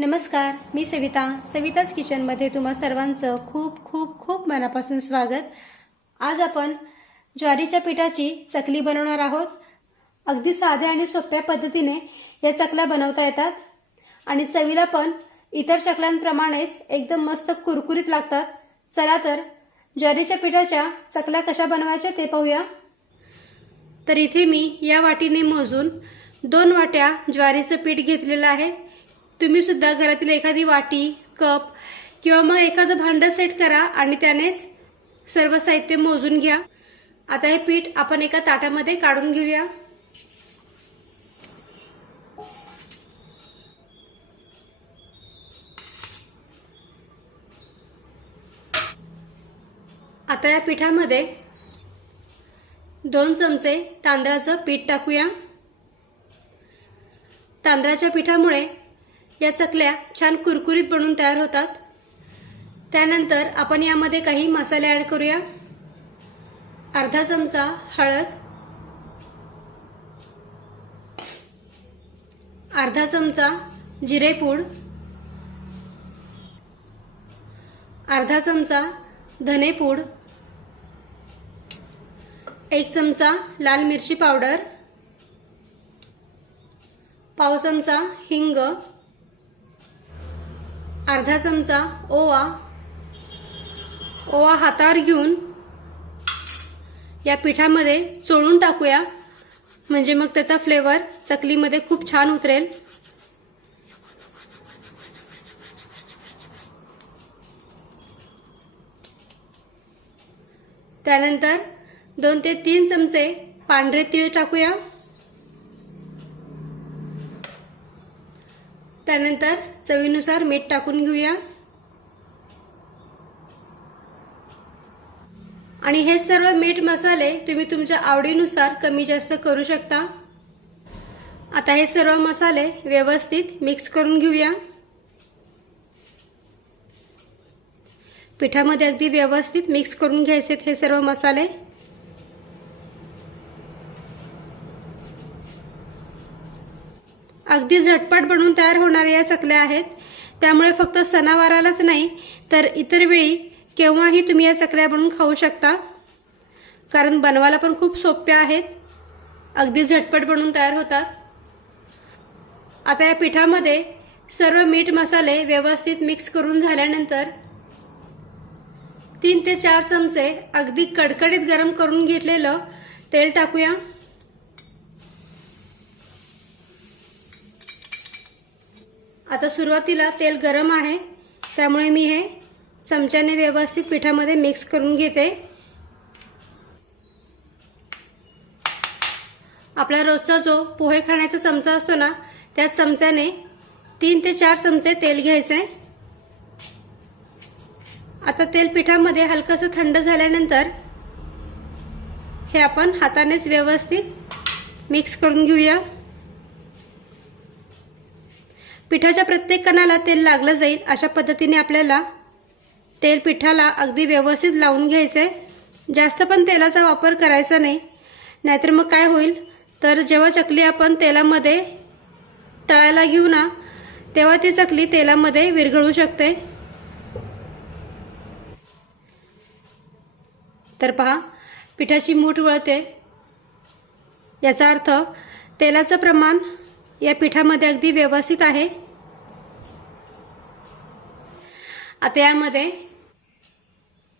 नमस्कार मी सविता. सविताच किचनमध्ये तुम्हा सर्वांचं खूप खूप खूप मनापासून स्वागत. आज आपण ज्वारीच्या पिठाची चकली बनवणार आहोत. अगदी साध्या आणि सोप्या पद्धतीने या चकल्या बनवता येतात. आणि चवीला पण इतर चकल्यांप्रमाणेच एकदम मस्त कुरकुरीत लागतात. चला तर ज्वारीच्या पिठाच्या चकल्या कशा बनवायच्या ते पाहूया. तर इथे मी या वाटीने मोजून दोन वाट्या ज्वारीचं पीठ घेतलेलं आहे. तुम्ही सुद्धा घरातील एखादी वाटी कप किंवा मग एखादं भांडं सेट करा आणि त्यानेच सर्व साहित्य मोजून घ्या. आता हे पीठ आपण एका ताटामध्ये काढून घेऊया. आता या पिठामध्ये दोन चमचे तांदळाचं पीठ टाकूया. तांदळाच्या पिठामुळे या चकल्या छान कुरकुरीत बनून तयार होतात. त्यानंतर आपण यामध्ये काही मसाले ॲड करूया. अर्धा चमचा हळद. अर्धा चमचा जिरेपूड अर्धा चमचा धनेपूड एक चमचा लाल मिरची पावडर. पाव चमचा हिंग. अर्धा चमचा ओवा ओवा हातावर घेऊन या पिठामध्ये चोळून टाकूया. म्हणजे मग त्याचा फ्लेवर चकलीमध्ये खूप छान उतरेल. त्यानंतर दोन ते तीन चमचे पांढरे तीळ टाकूया. त्यानंतर चवीनुसार मीठ टाकून घेऊया. आणि हे सर्व मीठ मसाले तुम्ही तुमच्या आवडीनुसार कमी जास्त करू शकता. आता हे सर्व मसाले व्यवस्थित मिक्स करून घेऊया. पिठामध्ये अगदी व्यवस्थित मिक्स करून घ्यायचे हे सर्व मसाले. अगदी झटपट बनून तयार होणाऱ्या या चकल्या आहेत. त्यामुळे फक्त सणावारालाच नाही तर इतर वेळी केव्हाही तुम्ही या चकल्या बनवून खाऊ शकता. कारण बनवायला पण खूप सोप्या आहेत. अगदी झटपट बनवून तयार होतात. आता या पिठामध्ये सर्व मीठ मसाले व्यवस्थित मिक्स करून झाल्यानंतर तीन ते चार चमचे अगदी कडकडीत गरम करून घेतलेलं तेल टाकूया. आता सुरुवातीला तेल गरम आहे. त्यामुळे मी हे चमच्याने व्यवस्थित पिठामध्ये मिक्स करून घेते. आपला रोजचा जो पोहे खाण्याचा चमचा असतो ना त्या चमच्याने तीन ते चार चमचे तेल घ्यायचे. आता तेल पिठामध्ये हलकंसं थंड झाल्यानंतर हे आपण हातानेच व्यवस्थित मिक्स करून घेऊया. पिठाच्या प्रत्येक कणाला तेल लागलं जाईल. अशा पद्धतीने आपल्याला तेल पिठाला अगदी व्यवस्थित लावून घ्यायचं आहे जास्त पण तेलाचा वापर करायचा नाही. नाहीतर मग काय होईल? तर जेव्हा चकली आपण तेलामध्ये तळायला घेऊ ना तेव्हा ती चकली तेलामध्ये विरघळू शकते. तर पहा पिठाची मूठ वळते. याचा अर्थ तेलाचं प्रमाण या पिठामध्ये अगदी व्यवस्थित आहे. आता यामध्ये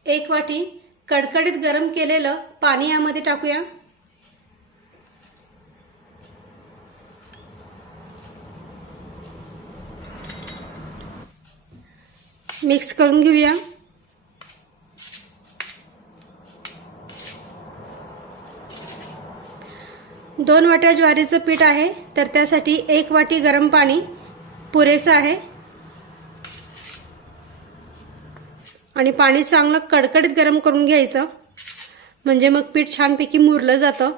एक वाटी कडकडीत गरम केलेलं पाणी यामध्ये टाकूया. मिक्स करून घेऊया. दोन वाट्या ज्वारीचं पीठ आहे तर त्यासाठी एक वाटी गरम पाणी पुरेसं आहे. आणि पाणी चांगलं कडकडीत गरम करून घ्यायचं. म्हणजे मग पीठ छानपैकी मुरलं जातं.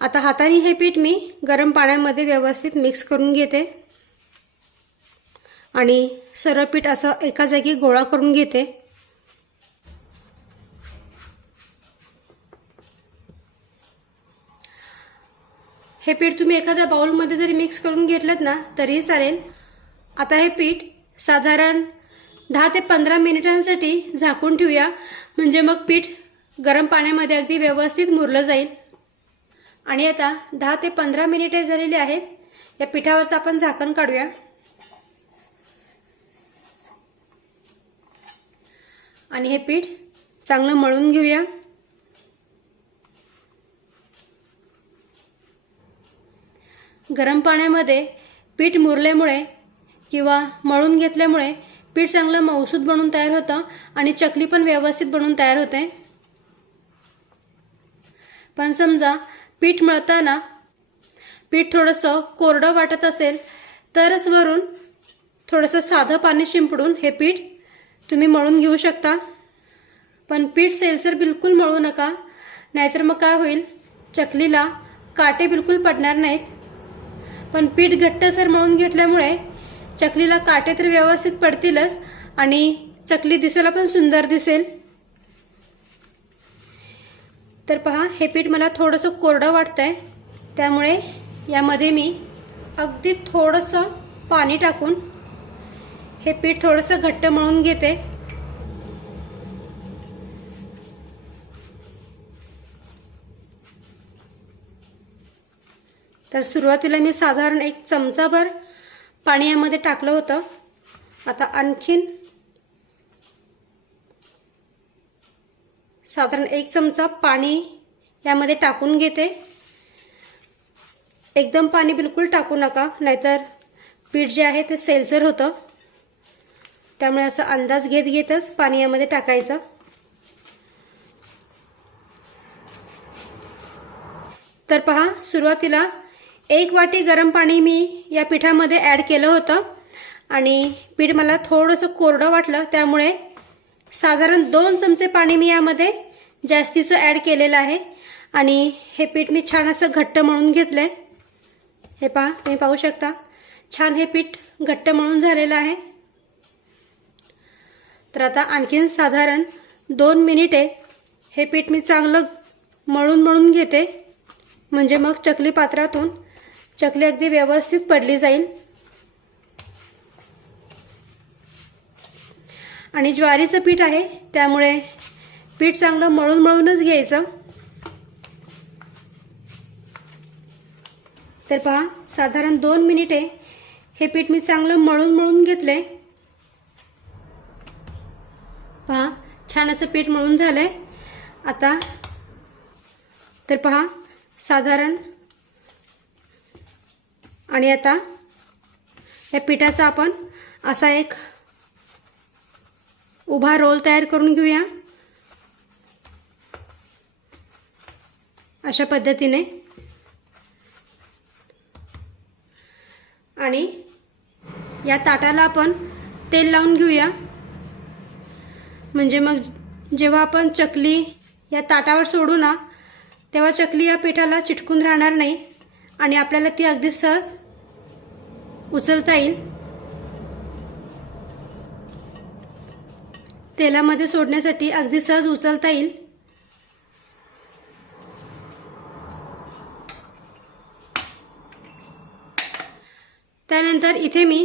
आता हाताने हे पीठ मी गरम पाण्यामध्ये व्यवस्थित मिक्स करून घेते. आणि सर्व पीठ असं एका जागी गोळा करून घेते. हे पीठ तुम्ही एखाद्या बाउलमध्ये जरी मिक्स करून घेतलं ना तरीही चालेल. आता हे पीठ साधारण दहा ते पंधरा मिनिटांसाठी झाकून ठेवूया. म्हणजे मग पीठ गरम पाण्यामध्ये अगदी व्यवस्थित मुरलं जाईल. आणि आता दहा ते पंधरा मिनिटे झालेली आहेत. या पिठावरचं आपण झाकण काढूया. आणि हे पीठ चांगलं मळून घेऊया. गरम पाण्यामध्ये पीठ मुरल्यामुळे किंवा मळून घेतल्यामुळे पीठ चांगलं मौसूद बनून तयार होतं आणि चकली पण व्यवस्थित बनून तयार होते. पण समजा पीठ मळताना पीठ थोडंसं कोरडं वाटत असेल तरच वरून थोडंसं साधं पाणी शिंपडून हे पीठ तुम्ही मळून घेऊ शकता. पण पीठ सेलसर बिलकुल मळू नका नाहीतर मग काय होईल? चकलीला काटे बिलकुल पडणार नाहीत. पण पीठ घट्टसर मळून घेतल्यामुळे चकलीला काटे तर व्यवस्थित पडतीलच आणि चकली दिसायला पण सुंदर दिसेल. तर पहा हे पीठ मला थोडंसं कोरडं वाटतंय. त्यामुळे यामध्ये मी अगदी थोडंसं पाणी टाकून हे पीठ थोडंसं घट्ट मळून घेते. तर सुरुवातीला मी साधारण एक चमचाभर पाणी यामध्ये टाकलं होतं. आता आणखीन साधारण एक चमचा पाणी यामध्ये टाकून घेते. एकदम पाणी बिलकुल टाकू नका नाहीतर पीठ जे आहे ते सेलसर होतं. त्यामुळे असं अंदाज घेत घेतच पाणी यामध्ये टाकायचं. तर पहा सुरुवातीला एक वाटी गरम पाणी मी या पिठामध्ये ॲड केलं होतं आणि पीठ मला थोडंसं कोरडं वाटलं त्यामुळे साधारण दोन चमचे पाणी मी यामध्ये जास्तीचं ॲड केलेलं आहे. आणि हे पीठ मी छान असं घट्ट मळून घेतलं आहे हे पहा तुम्ही पाहू शकता. छान हे पीठ घट्ट मळून झालेलं आहे. तर आता आणखीन साधारण दोन मिनिटे हे पीठ मी चांगलं मळून मळून घेते. म्हणजे मग चकली पात्रातून चकली अगदी व्यवस्थित पडली जाईल. आणि ज्वारीचं पीठ आहे त्यामुळे पीठ चांगलं मळून मळूनच घ्यायचं. तर पहा साधारण दोन मिनिटे हे पीठ मी चांगलं मळून मळून घेतले पहा छान असं पीठ मळून झालंय. आता तर पहा साधारण आणि आता या पिठाचा आपण असा एक उभा रोल तयार करून घेऊया. अशा पद्धतीने. आणि या ताटाला आपण तेल लावून घेऊया. म्हणजे मग जेव्हा आपण चकली या ताटावर सोडू ना तेव्हा चकली या पिठाला चिटकून राहणार नाही आणि आपल्याला ती अगदी सहज उचलता येईल. तेलामध्ये सोडण्यासाठी अगदी सहज उचलता येईल. त्यानंतर इथे मी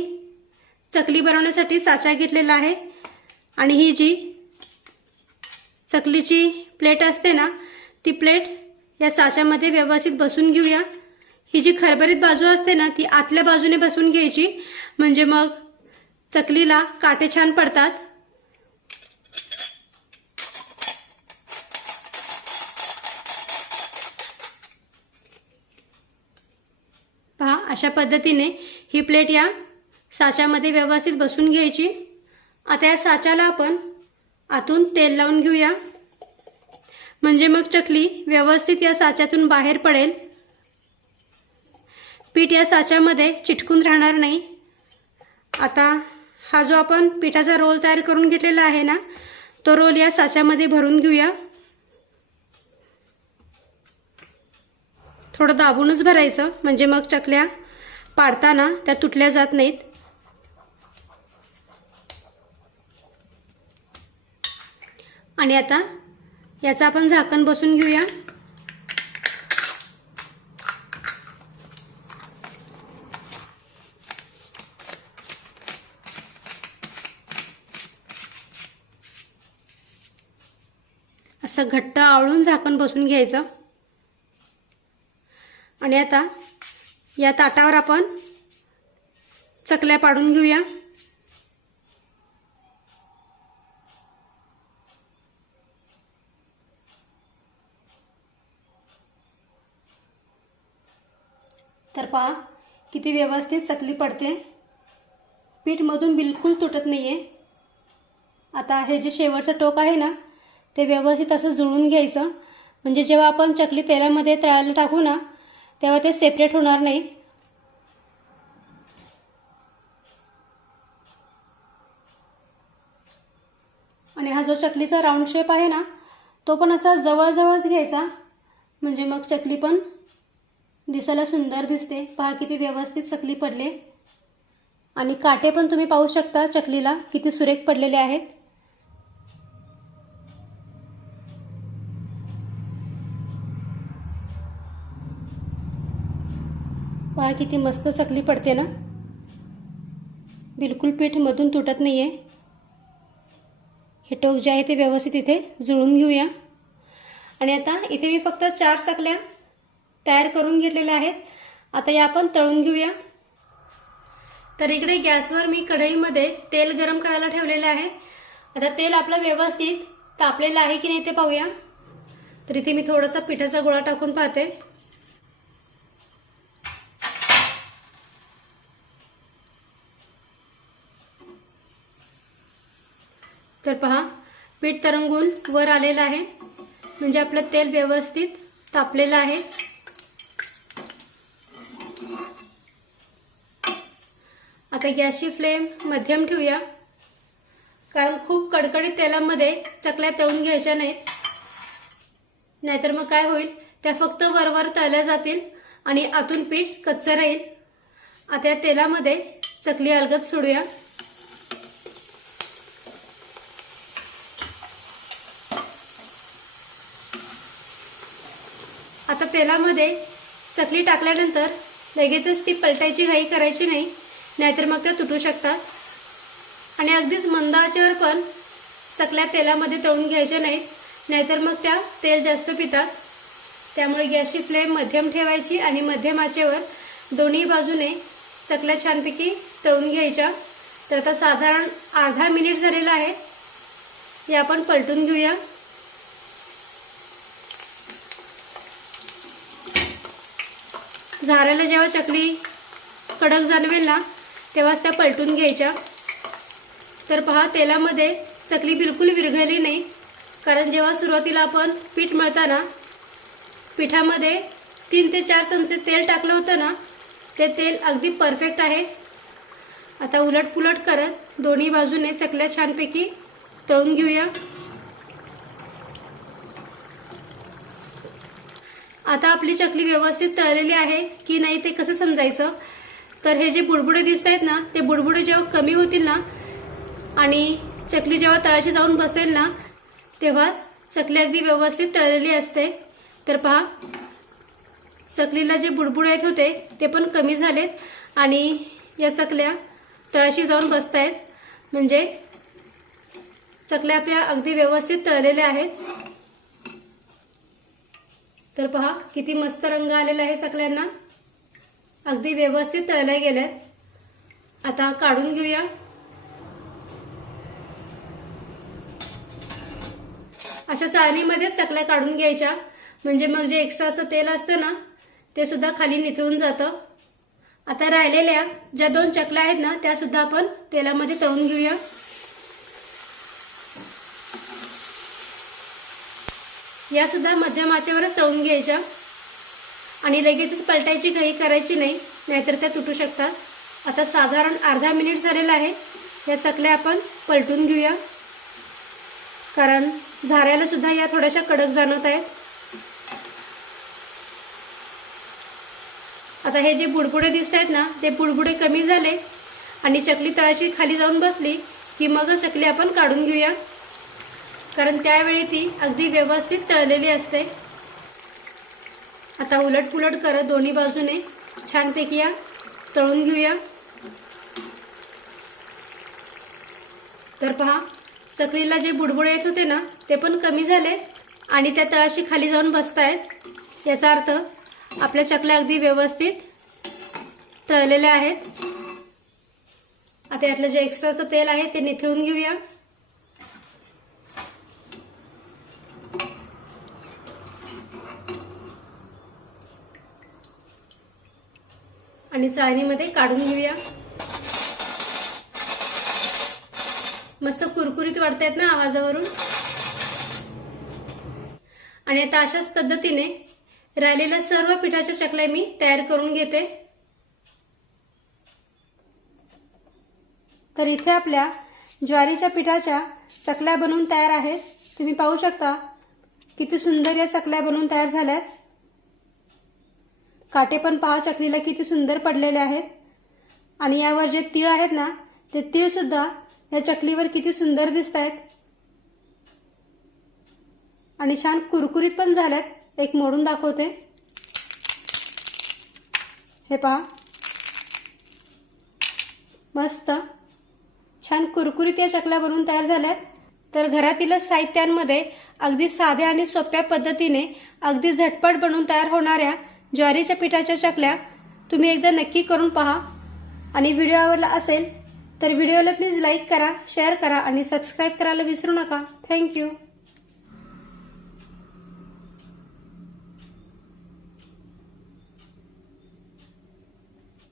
चकली बनवण्यासाठी साचा घेतलेला आहे. आणि ही जी चकलीची प्लेट असते ना ती प्लेट या साच्यामध्ये व्यवस्थित बसून घेऊया. ही जी खरबरीत बाजू असते ना ती आतल्या बाजूने बसवून घ्यायची. म्हणजे मग चकलीला काटे छान पडतात. पहा अशा पद्धतीने ही प्लेट या साच्यामध्ये व्यवस्थित बसून घ्यायची. आता या साच्याला आपण आतून तेल लावून घेऊया. म्हणजे मग चकली व्यवस्थित या साच्यातून बाहेर पडेल. पीठ या साच्यामध्ये चिटकून राहणार नाही. आता हा जो आपण पिठाचा रोल तयार करून घेतलेला आहे ना तो रोल या साच्यामध्ये भरून घेऊया. थोडं दाबूनच भरायचं म्हणजे मग चकल्या पाडताना त्या तुटल्या जात नाहीत. आणि आता याचं आपण झाकण बसून घेऊया. असं घट्ट आवळून झाकण बसून घ्यायचं. आणि आता या ताटावर आपण चकल्या पाडून घेऊया. तर पहा किती व्यवस्थित चकली पडते. पीठ मधून बिलकुल तुटत नाही आहे आता हे जे शेवटचं टोक आहे ना ते व्यवस्थित असं जुळून घ्यायचं. म्हणजे जेव्हा आपण चकली तेलामध्ये तळायला टाकू ना तेव्हा ते सेपरेट होणार नाही. आणि हा जो चकलीचा राऊंड शेप आहे ना तो पण असा जवळजवळच घ्यायचा. म्हणजे मग चकली पण दिसायला सुंदर दिसते. पहा किती व्यवस्थित चकली पडले. आणि काटे पण तुम्ही पाहू शकता चकलीला किती सुरेख पडलेले आहेत. पहा किती मस्त चकली पडते ना. बिलकुल पीठ मधून तुटत नाही आहे हे टोक जे आहे ते व्यवस्थित इथे जुळून घेऊया. आणि आता इथे मी फक्त चार चकल्या तयार करून घेतलेल्या आहेत. आता या आपण तळून घेऊया. तर इकडे गॅसवर मी कढईमध्ये तेल गरम करायला ठेवलेलं आहे. आता तेल आपलं व्यवस्थित तापलेलं आहे की नाही ते पाहूया. तर इथे मी थोडासा पिठाचा गोळा टाकून पाहते. तर पहा पीठ तरंगून वर आलेलं आहे. म्हणजे आपलं तेल व्यवस्थित तापलेलं आहे. आता गॅसची फ्लेम मध्यम ठेवूया. कारण खूप कडकडीत तेलामध्ये चकल्या तळून घ्यायच्या नाहीत. नाहीतर मग काय होईल? त्या फक्त वरवर तळल्या जातील आणि आतून पीठ कच्चं राहील. आता या तेलामध्ये चकली अलगद सोडूया. आता तेलामध्ये चकली टाकल्यानंतर लगेचच ती पलटायची घाई करायची नाही नाहीतर मग त्या तुटू शकतात. आणि अगदीच मंद आचेवर पण चकल्या तेलामध्ये तळून घ्यायच्या नाहीत नाहीतर मग त्या तेल जास्त पितात. त्यामुळे गॅसची फ्लेम मध्यम ठेवायची आणि मध्यम आचेवर दोन्ही बाजूने चकल्या छानपैकी तळून घ्यायच्या. तर आता साधारण अर्धा मिनिट झालेला आहे. हे आपण पलटून घेऊया. झाऱ्याला जेव्हा चकली कडक जाणवेल ना तेव्हाच त्या पलटून घ्यायच्या. तर पहा तेलामध्ये चकली बिलकुल विरघळली नाही. कारण जेव्हा सुरुवातीला आपण पीठ मळताना पिठामध्ये तीन ते चार चमचे तेल टाकलं होतं ना ते तेल अगदी परफेक्ट आहे. आता उलट पुलट करत दोन्ही बाजूने चकल्या छानपैकी तळून घेऊया. आता आपली चकली व्यवस्थित तळलेली आहे की नाही ते कसं समजायचं? तर हे जे बुडबुडे दिसत आहेत ना ते बुडबुडे जेव्हा कमी होतील ना आणि चकली जेव्हा तळाशी जाऊन बसेल ना तेव्हाच चकली अगदी व्यवस्थित तळलेली असते. तर पहा चकलीला जे बुडबुडे येत होते ते पण कमी झालेत आणि या चकल्या तळाशी जाऊन बसत आहेत म्हणजे चकल्या आपल्या अगदी व्यवस्थित तळलेल्या आहेत. तर पहा किती मस्त रंग आलेला आहे चकल्यांना अगदी व्यवस्थित तळल्या गेल्यात. आता काढून घेऊया. अशा चाळणीमध्येच चकल्या काढून घ्यायच्या. म्हणजे मग जे एक्स्ट्रा असं तेल असतं ना ते सुद्धा खाली निथळून जातं. आता राहिलेल्या ज्या दोन चकल्या आहेत ना त्या सुद्धा आपण तेलामध्ये तळून घेऊया. यासुद्धा मध्यम आचेवरच तळून घ्यायच्या. आणि लगेचच पलटायची घाई करायची नाही नाहीतर त्या तुटू शकतात. आता साधारण अर्धा मिनिट झालेला आहे. या चकल्या आपण पलटून घेऊया. कारण झाऱ्याला सुद्धा या थोड्याशा कडक जाणवत आहेत. आता हे जे बुडबुडे दिसत आहेत ना ते बुडबुडे कमी झाले आणि चकली तळाशी खाली जाऊन बसली की मगच चकली आपण काढून घेऊया. कारण त्यावेळी ती अगदी व्यवस्थित तळलेली असते. आता उलट पुलट करत दोन्ही बाजूने छानपैकी या तळून घेऊया. तर पहा चकलीला जे बुडबुडे येत होते ना ते पण कमी झाले आणि त्या तळाशी खाली जाऊन बसतायत. याचा अर्थ आपल्या चकल्या अगदी व्यवस्थित तळलेल्या आहेत. आता यातलं जे एक्स्ट्राचं तेल आहे ते निथळून घेऊया. आणि चाळणीमध्ये काढून घेऊया. मस्त कुरकुरीत वाढतायत ना आवाजावरून. आणि आता अशाच पद्धतीने राहिलेल्या सर्व पिठाच्या चकल्या मी तयार करून घेते. तर इथे आपल्या ज्वारीच्या पिठाच्या चकल्या बनवून तयार आहेत. तुम्ही पाहू शकता किती सुंदर या चकल्या बनवून तयार झाल्यात. काटे पण पहा चकलीला किती सुंदर पडलेले आहेत. आणि यावर जे तीळ आहेत ना ते तीळ सुद्धा या चकलीवर किती सुंदर दिसत आहेत आणि छान कुरकुरीत पण झाल्यात. एक मोडून दाखवते. हे पहा. मस्त. छान कुरकुरीत या चकल्या बनवून तयार झाल्यात. तर घरातील साहित्यांमध्ये अगदी साध्या आणि सोप्या पद्धतीने अगदी झटपट बनवून तयार होणाऱ्या ज्वारीच्या पिठाच्या चकल्या तुम्ही एकदा नक्की करून पहा. आणि व्हिडिओ आवडला असेल तर व्हिडिओला प्लीज लाईक करा शेअर करा आणि सबस्क्राईब करायला विसरू नका. थँक्यू